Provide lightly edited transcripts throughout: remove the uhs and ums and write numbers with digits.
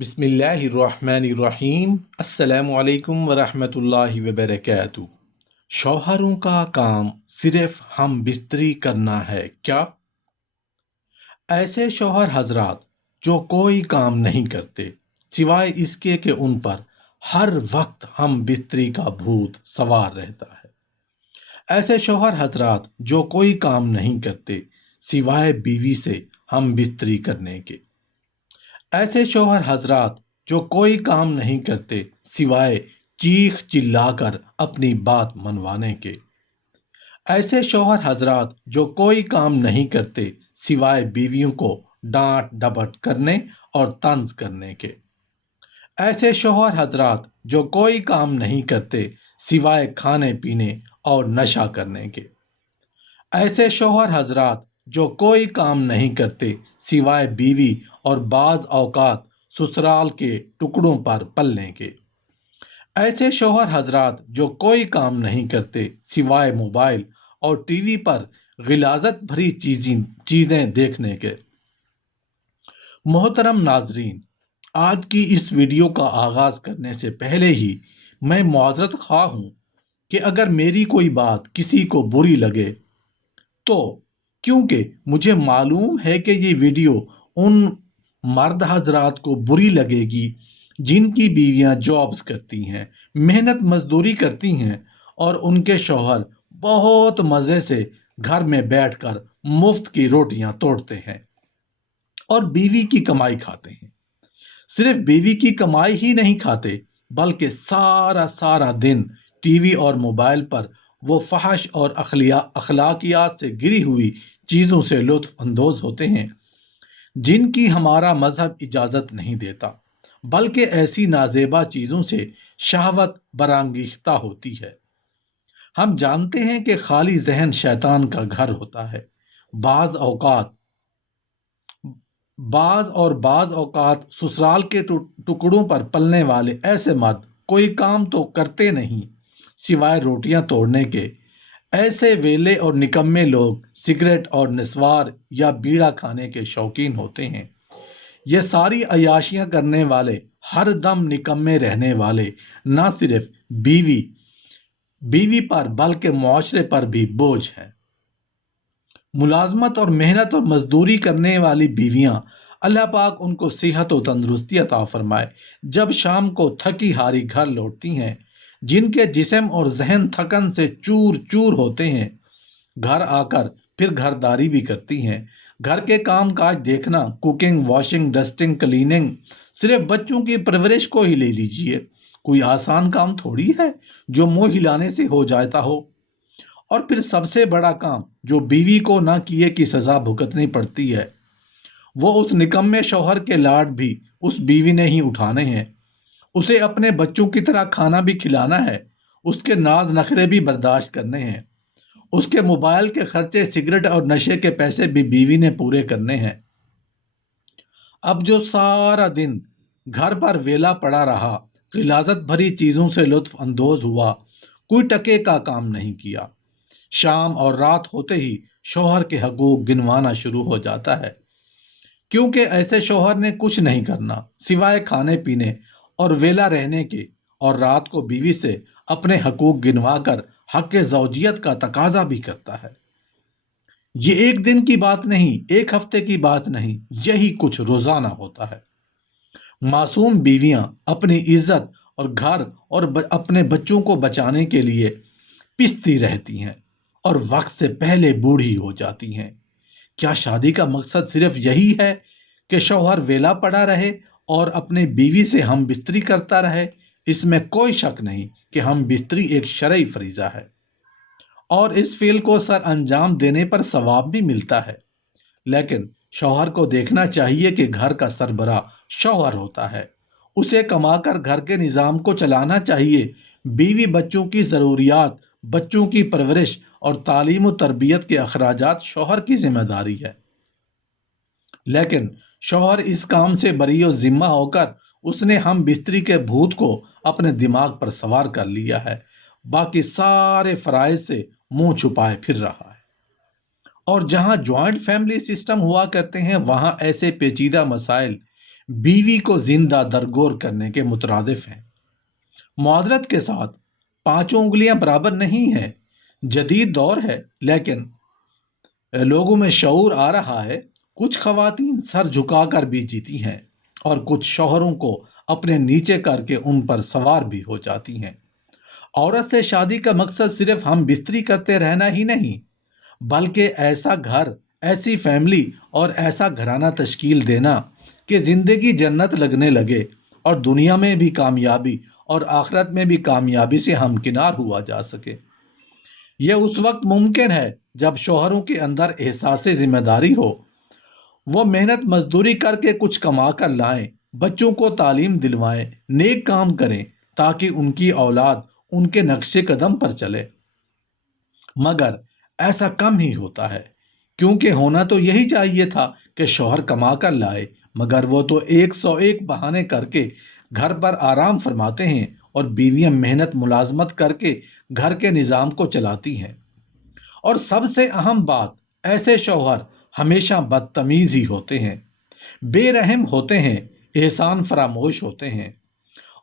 بسم اللہ الرحمن الرحیم۔ السلام علیکم ورحمۃ اللہ وبرکاتہ۔ شوہروں کا کام صرف ہم بستری کرنا ہے کیا؟ ایسے شوہر حضرات جو کوئی کام نہیں کرتے سوائے اس کے کہ ان پر ہر وقت ہم بستری کا بھوت سوار رہتا ہے۔ ایسے شوہر حضرات جو کوئی کام نہیں کرتے سوائے بیوی سے ہم بستری کرنے کے۔ ایسے شوہر حضرات جو کوئی کام نہیں کرتے سوائے چیخ چلا کر اپنی بات منوانے کے۔ ایسے شوہر حضرات جو کوئی کام نہیں کرتے سوائے بیویوں کو ڈانٹ ڈپٹ کرنے اور طنز کرنے کے۔ ایسے شوہر حضرات جو کوئی کام نہیں کرتے سوائے کھانے پینے اور نشہ کرنے کے۔ ایسے شوہر حضرات جو کوئی کام نہیں کرتے سوائے بیوی اور بعض اوقات سسرال کے ٹکڑوں پر پلنے کے۔ ایسے شوہر حضرات جو کوئی کام نہیں کرتے سوائے موبائل اور ٹی وی پر غلاظت بھری چیزیں دیکھنے کے۔ محترم ناظرین، آج کی اس ویڈیو کا آغاز کرنے سے پہلے ہی میں معذرت خواہ ہوں کہ اگر میری کوئی بات کسی کو بری لگے تو کیونکہ مجھے معلوم ہے کہ یہ ویڈیو ان مرد حضرات کو بری لگے گی جن کی بیویاں جابز کرتی ہیں، محنت مزدوری کرتی ہیں اور ان کے شوہر بہت مزے سے گھر میں بیٹھ کر مفت کی روٹیاں توڑتے ہیں اور بیوی کی کمائی کھاتے ہیں۔ صرف بیوی کی کمائی ہی نہیں کھاتے بلکہ سارا دن ٹی وی اور موبائل پر وہ فحش اور اخلاقیات سے گری ہوئی چیزوں سے لطف اندوز ہوتے ہیں جن کی ہمارا مذہب اجازت نہیں دیتا، بلکہ ایسی نازیبا چیزوں سے شہوت برانگیختہ ہوتی ہے۔ ہم جانتے ہیں کہ خالی ذہن شیطان کا گھر ہوتا ہے۔ بعض اوقات سسرال کے ٹکڑوں پر پلنے والے ایسے مرد کوئی کام تو کرتے نہیں سوائے روٹیاں توڑنے کے۔ ایسے ویلے اور نکمے لوگ سگریٹ اور نسوار یا بیڑا کھانے کے شوقین ہوتے ہیں۔ یہ ساری عیاشیاں کرنے والے ہر دم نکمے رہنے والے نہ صرف بیوی پر بلکہ معاشرے پر بھی بوجھ ہیں۔ ملازمت اور محنت اور مزدوری کرنے والی بیویاں، اللہ پاک ان کو صحت و تندرستی عطا فرمائے، جب شام کو تھکی ہاری گھر لوٹتی ہیں، جن کے جسم اور ذہن تھکن سے چور چور ہوتے ہیں، گھر آ کر پھر گھرداری بھی کرتی ہیں۔ گھر کے کام کاج دیکھنا، کوکنگ، واشنگ، ڈسٹنگ، کلیننگ، صرف بچوں کی پرورش کو ہی لے لیجئے، کوئی آسان کام تھوڑی ہے جو منہ ہلانے سے ہو جاتا ہو۔ اور پھر سب سے بڑا کام جو بیوی کو نہ کیے کی سزا بھگتنی پڑتی ہے، وہ اس نکمے شوہر کے لاڈ بھی اس بیوی نے ہی اٹھانے ہیں۔ اسے اپنے بچوں کی طرح کھانا بھی کھلانا ہے، اس کے ناز نخرے بھی برداشت کرنے ہیں، اس کے موبائل کے خرچے، سگریٹ اور نشے کے پیسے بھی بیوی نے پورے کرنے ہیں۔ اب جو سارا دن گھر پر ویلا پڑا رہا، غلاظت بھری چیزوں سے لطف اندوز ہوا، کوئی ٹکے کا کام نہیں کیا، شام اور رات ہوتے ہی شوہر کے حقوق گنوانا شروع ہو جاتا ہے، کیونکہ ایسے شوہر نے کچھ نہیں کرنا سوائے کھانے پینے اور ویلا رہنے کے، اور رات کو بیوی سے اپنے حقوق گنوا کر حق زوجیت کا تقاضا بھی کرتا ہے۔ یہ ایک دن کی بات نہیں، ایک ہفتے کی بات نہیں، یہی کچھ روزانہ ہوتا ہے۔ معصوم بیویاں اپنی عزت اور گھر اور اپنے بچوں کو بچانے کے لیے پستی رہتی ہیں اور وقت سے پہلے بوڑھی ہو جاتی ہیں۔ کیا شادی کا مقصد صرف یہی ہے کہ شوہر ویلا پڑا رہے اور اپنے بیوی سے ہم بستری کرتا رہے؟ اس میں کوئی شک نہیں کہ ہم بستری ایک شرعی فریضہ ہے اور اس فعل کو سر انجام دینے پر ثواب بھی ملتا ہے، لیکن شوہر کو دیکھنا چاہیے کہ گھر کا سربراہ شوہر ہوتا ہے، اسے کما کر گھر کے نظام کو چلانا چاہیے۔ بیوی بچوں کی ضروریات، بچوں کی پرورش اور تعلیم و تربیت کے اخراجات شوہر کی ذمہ داری ہے، لیکن شوہر اس کام سے بری و ذمہ ہو کر اس نے ہم بستری کے بھوت کو اپنے دماغ پر سوار کر لیا ہے، باقی سارے فرائض سے منہ چھپائے پھر رہا ہے۔ اور جہاں جوائنٹ فیملی سسٹم ہوا کرتے ہیں وہاں ایسے پیچیدہ مسائل بیوی کو زندہ درگور کرنے کے مترادف ہیں۔ معذرت کے ساتھ 5 انگلیاں برابر نہیں ہیں۔ جدید دور ہے، لیکن لوگوں میں شعور آ رہا ہے۔ کچھ خواتین سر جھکا کر بھی جیتی ہیں اور کچھ شوہروں کو اپنے نیچے کر کے ان پر سوار بھی ہو جاتی ہیں۔ عورت سے شادی کا مقصد صرف ہم بستری کرتے رہنا ہی نہیں، بلکہ ایسا گھر، ایسی فیملی اور ایسا گھرانہ تشکیل دینا کہ زندگی جنت لگنے لگے اور دنیا میں بھی کامیابی اور آخرت میں بھی کامیابی سے ہمکنار ہوا جا سکے۔ یہ اس وقت ممکن ہے جب شوہروں کے اندر احساس ذمہ داری ہو، وہ محنت مزدوری کر کے کچھ کما کر لائیں، بچوں کو تعلیم دلوائیں، نیک کام کریں تاکہ ان کی اولاد ان کے نقش قدم پر چلے۔ مگر ایسا کم ہی ہوتا ہے، کیونکہ ہونا تو یہی چاہیے تھا کہ شوہر کما کر لائے، مگر وہ تو 101 بہانے کر کے گھر پر آرام فرماتے ہیں اور بیویاں محنت ملازمت کر کے گھر کے نظام کو چلاتی ہیں۔ اور سب سے اہم بات، ایسے شوہر ہمیشہ بدتمیز ہی ہوتے ہیں، بے رحم ہوتے ہیں، احسان فراموش ہوتے ہیں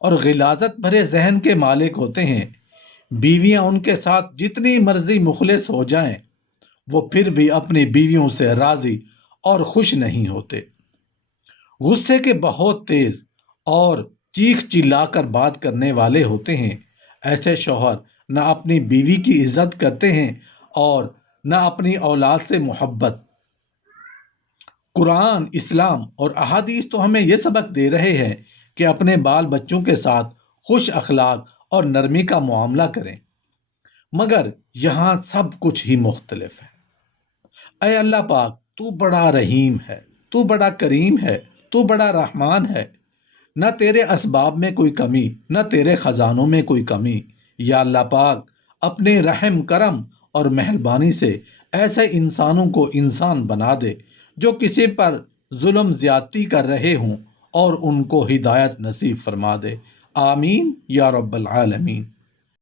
اور غلاظت بھرے ذہن کے مالک ہوتے ہیں۔ بیویاں ان کے ساتھ جتنی مرضی مخلص ہو جائیں، وہ پھر بھی اپنی بیویوں سے راضی اور خوش نہیں ہوتے۔ غصے کے بہت تیز اور چیخ چلا کر بات کرنے والے ہوتے ہیں۔ ایسے شوہر نہ اپنی بیوی کی عزت کرتے ہیں اور نہ اپنی اولاد سے محبت۔ قرآن، اسلام اور احادیث تو ہمیں یہ سبق دے رہے ہیں کہ اپنے بال بچوں کے ساتھ خوش اخلاق اور نرمی کا معاملہ کریں، مگر یہاں سب کچھ ہی مختلف ہے۔ اے اللہ پاک، تو بڑا رحیم ہے، تو بڑا کریم ہے، تو بڑا رحمان ہے۔ نہ تیرے اسباب میں کوئی کمی، نہ تیرے خزانوں میں کوئی کمی۔ یا اللہ پاک، اپنے رحم کرم اور مہربانی سے ایسے انسانوں کو انسان بنا دے جو کسی پر ظلم زیادتی کر رہے ہوں، اور ان کو ہدایت نصیب فرما دے۔ آمین یا رب العالمین۔